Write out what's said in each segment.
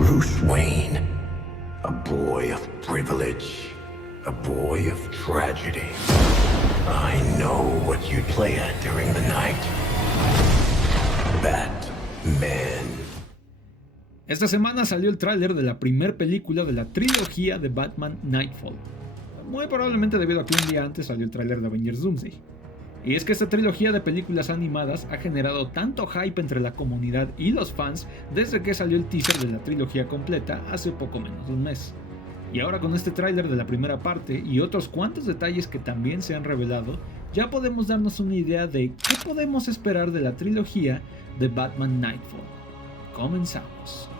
Bruce Wayne, a boy of privilege, a boy of tragedy. I know what you play at during the night. Batman. Esta semana salió el tráiler de la primera película de la trilogía de Batman Nightfall. Muy probablemente debido a que un día antes salió el tráiler de Avengers Doomsday. Y es que esta trilogía de películas animadas ha generado tanto hype entre la comunidad y los fans desde que salió el teaser de la trilogía completa hace poco menos de un mes. Y ahora con este tráiler de la primera parte y otros cuantos detalles que también se han revelado, ya podemos darnos una idea de qué podemos esperar de la trilogía de Batman Nightfall. Comenzamos.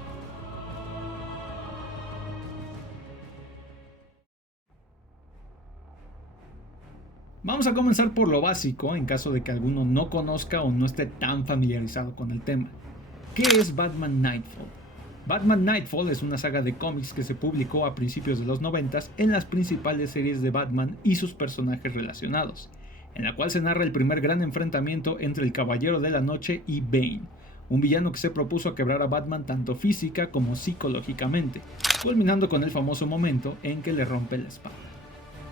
Vamos a comenzar por lo básico, en caso de que alguno no conozca o no esté tan familiarizado con el tema. ¿Qué es Batman Nightfall? Batman Nightfall es una saga de cómics que se publicó a principios de los 90 en las principales series de Batman y sus personajes relacionados, en la cual se narra el primer gran enfrentamiento entre el Caballero de la Noche y Bane, un villano que se propuso quebrar a Batman tanto física como psicológicamente, culminando con el famoso momento en que le rompe la espada.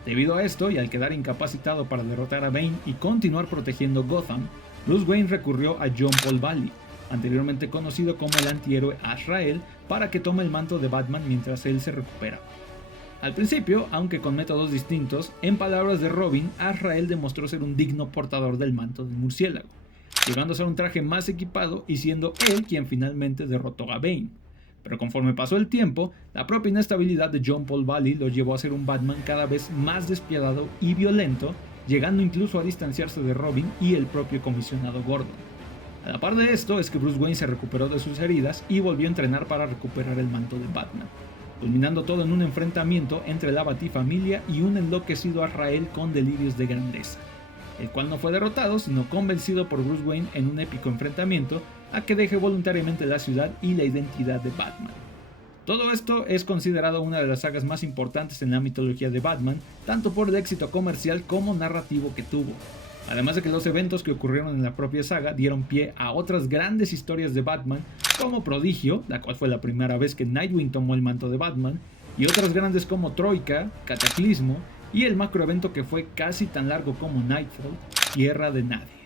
Debido a esto, y al quedar incapacitado para derrotar a Bane y continuar protegiendo Gotham, Bruce Wayne recurrió a John Paul Valley, anteriormente conocido como el antihéroe Azrael, para que tome el manto de Batman mientras él se recupera. Al principio, aunque con métodos distintos, en palabras de Robin, Azrael demostró ser un digno portador del manto del murciélago, llegando a ser un traje más equipado y siendo él quien finalmente derrotó a Bane. Pero conforme pasó el tiempo, la propia inestabilidad de John Paul Valley lo llevó a ser un Batman cada vez más despiadado y violento, llegando incluso a distanciarse de Robin y el propio comisionado Gordon. A la par de esto es que Bruce Wayne se recuperó de sus heridas y volvió a entrenar para recuperar el manto de Batman, culminando todo en un enfrentamiento entre la Batifamilia y un enloquecido Azrael con delirios de grandeza, el cual no fue derrotado sino convencido por Bruce Wayne en un épico enfrentamiento a que deje voluntariamente la ciudad y la identidad de Batman. Todo esto es considerado una de las sagas más importantes en la mitología de Batman, tanto por el éxito comercial como narrativo que tuvo. Además de que los eventos que ocurrieron en la propia saga dieron pie a otras grandes historias de Batman, como Prodigio, la cual fue la primera vez que Nightwing tomó el manto de Batman, y otras grandes como Troika, Cataclismo, y el macroevento que fue casi tan largo como Nightfall, Tierra de Nadie.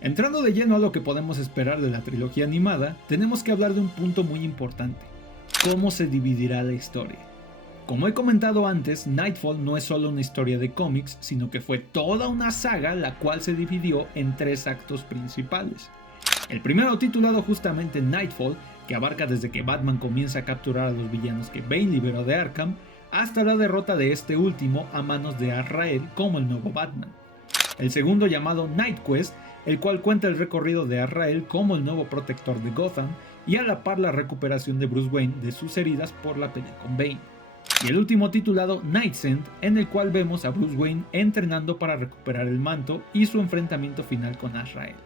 Entrando de lleno a lo que podemos esperar de la trilogía animada, tenemos que hablar de un punto muy importante: cómo se dividirá la historia. Como he comentado antes, Nightfall no es solo una historia de cómics, sino que fue toda una saga la cual se dividió en 3 actos principales. El primero, titulado justamente Nightfall, que abarca desde que Batman comienza a capturar a los villanos que Bane liberó de Arkham, hasta la derrota de este último a manos de Azrael como el nuevo Batman. El segundo, llamado Night Quest, el cual cuenta el recorrido de Azrael como el nuevo protector de Gotham y a la par la recuperación de Bruce Wayne de sus heridas por la pelea con Bane. Y el último, titulado Night's End, en el cual vemos a Bruce Wayne entrenando para recuperar el manto y su enfrentamiento final con Azrael.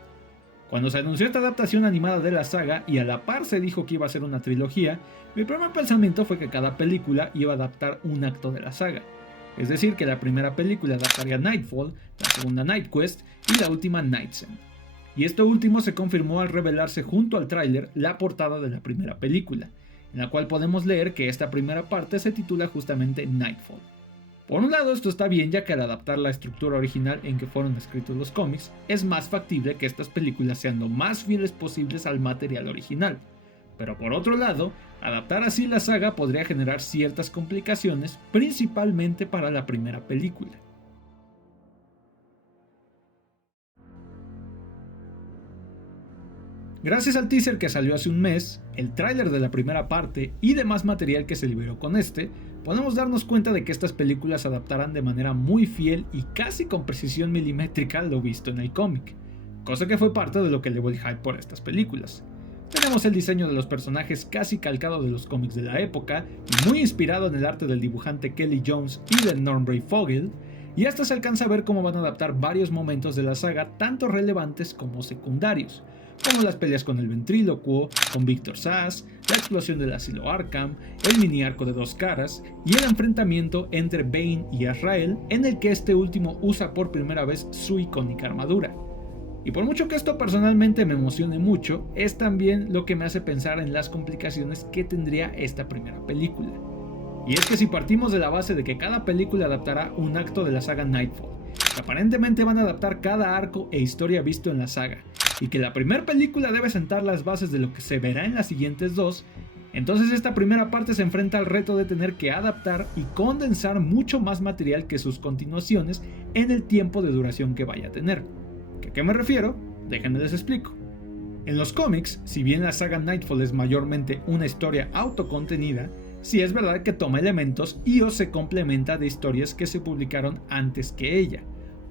Cuando se anunció esta adaptación animada de la saga y a la par se dijo que iba a ser una trilogía, mi primer pensamiento fue que cada película iba a adaptar un acto de la saga. Es decir, que la primera película adaptaría Nightfall, la segunda Night Quest y la última Night's End. Y esto último se confirmó al revelarse junto al tráiler la portada de la primera película, en la cual podemos leer que esta primera parte se titula justamente Nightfall. Por un lado, esto está bien, ya que al adaptar la estructura original en que fueron escritos los cómics, es más factible que estas películas sean lo más fieles posibles al material original. Pero por otro lado, adaptar así la saga podría generar ciertas complicaciones, principalmente para la primera película. Gracias al teaser que salió hace un mes, el tráiler de la primera parte y demás material que se liberó con este, podemos darnos cuenta de que estas películas adaptarán de manera muy fiel y casi con precisión milimétrica lo visto en el cómic, cosa que fue parte de lo que elevó el hype por estas películas. Tenemos el diseño de los personajes casi calcado de los cómics de la época y muy inspirado en el arte del dibujante Kelly Jones y de Norm Brayfogle, y hasta se alcanza a ver cómo van a adaptar varios momentos de la saga, tanto relevantes como secundarios, como las peleas con el ventrílocuo, con Victor Sass, la explosión del asilo Arkham, el mini arco de 2 caras y el enfrentamiento entre Bane y Azrael, en el que este último usa por primera vez su icónica armadura. Y por mucho que esto personalmente me emocione mucho, es también lo que me hace pensar en las complicaciones que tendría esta primera película. Y es que si partimos de la base de que cada película adaptará un acto de la saga Nightfall, que aparentemente van a adaptar cada arco e historia visto en la saga, y que la primera película debe sentar las bases de lo que se verá en las siguientes dos, entonces esta primera parte se enfrenta al reto de tener que adaptar y condensar mucho más material que sus continuaciones en el tiempo de duración que vaya a tener. ¿A qué me refiero? Déjenme les explico. En los cómics, si bien la saga Nightfall es mayormente una historia autocontenida, sí es verdad que toma elementos y o se complementa de historias que se publicaron antes que ella.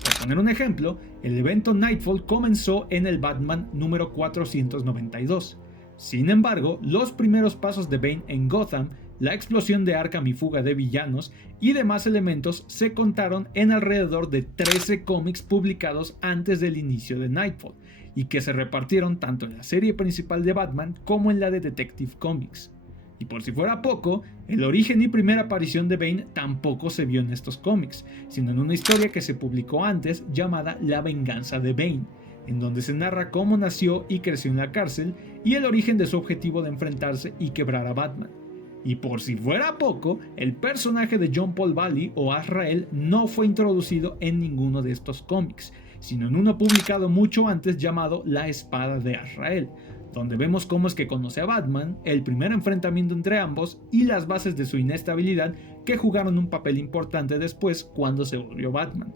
Por poner un ejemplo, el evento Nightfall comenzó en el Batman número 492. Sin embargo, los primeros pasos de Bane en Gotham, la explosión de Arkham y fuga de villanos y demás elementos se contaron en alrededor de 13 cómics publicados antes del inicio de Nightfall y que se repartieron tanto en la serie principal de Batman como en la de Detective Comics. Y por si fuera poco, el origen y primera aparición de Bane tampoco se vio en estos cómics, sino en una historia que se publicó antes llamada La venganza de Bane, en donde se narra cómo nació y creció en la cárcel y el origen de su objetivo de enfrentarse y quebrar a Batman. Y por si fuera poco, el personaje de John Paul Valley o Azrael no fue introducido en ninguno de estos cómics, sino en uno publicado mucho antes llamado La espada de Azrael, donde vemos cómo es que conoce a Batman, el primer enfrentamiento entre ambos y las bases de su inestabilidad que jugaron un papel importante después cuando se volvió Batman.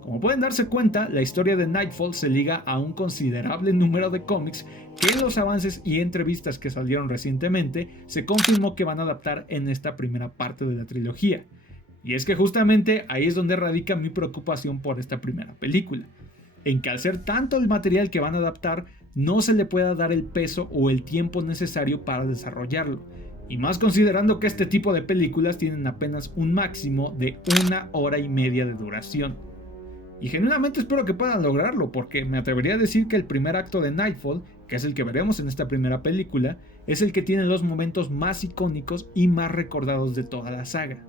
Como pueden darse cuenta, la historia de Nightfall se liga a un considerable número de cómics que en los avances y entrevistas que salieron recientemente se confirmó que van a adaptar en esta primera parte de la trilogía. Y es que justamente ahí es donde radica mi preocupación por esta primera película, en que al ser tanto el material que van a adaptar, no se le pueda dar el peso o el tiempo necesario para desarrollarlo, y más considerando que este tipo de películas tienen apenas un máximo de 1 hora y media de duración. Y genuinamente espero que puedan lograrlo, porque me atrevería a decir que el primer acto de Nightfall, que es el que veremos en esta primera película, es el que tiene los momentos más icónicos y más recordados de toda la saga.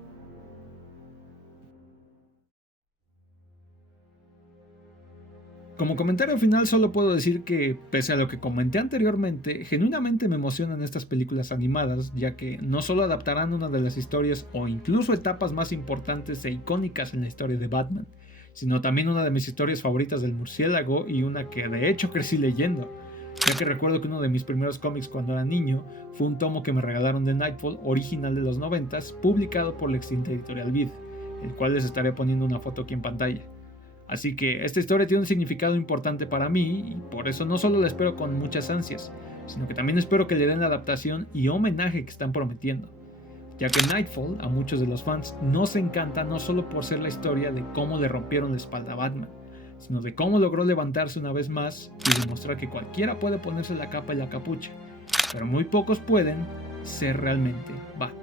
Como comentario final solo puedo decir que, pese a lo que comenté anteriormente, genuinamente me emocionan estas películas animadas, ya que no solo adaptarán una de las historias o incluso etapas más importantes e icónicas en la historia de Batman, sino también una de mis historias favoritas del murciélago y una que de hecho crecí leyendo, ya que recuerdo que uno de mis primeros cómics cuando era niño fue un tomo que me regalaron de Nightfall original de los 90s, publicado por la extinta editorial Vid, el cual les estaré poniendo una foto aquí en pantalla. Así que esta historia tiene un significado importante para mí y por eso no solo la espero con muchas ansias, sino que también espero que le den la adaptación y homenaje que están prometiendo, ya que Nightfall a muchos de los fans nos encanta no solo por ser la historia de cómo le rompieron la espalda a Batman, sino de cómo logró levantarse una vez más y demostrar que cualquiera puede ponerse la capa y la capucha, pero muy pocos pueden ser realmente Batman.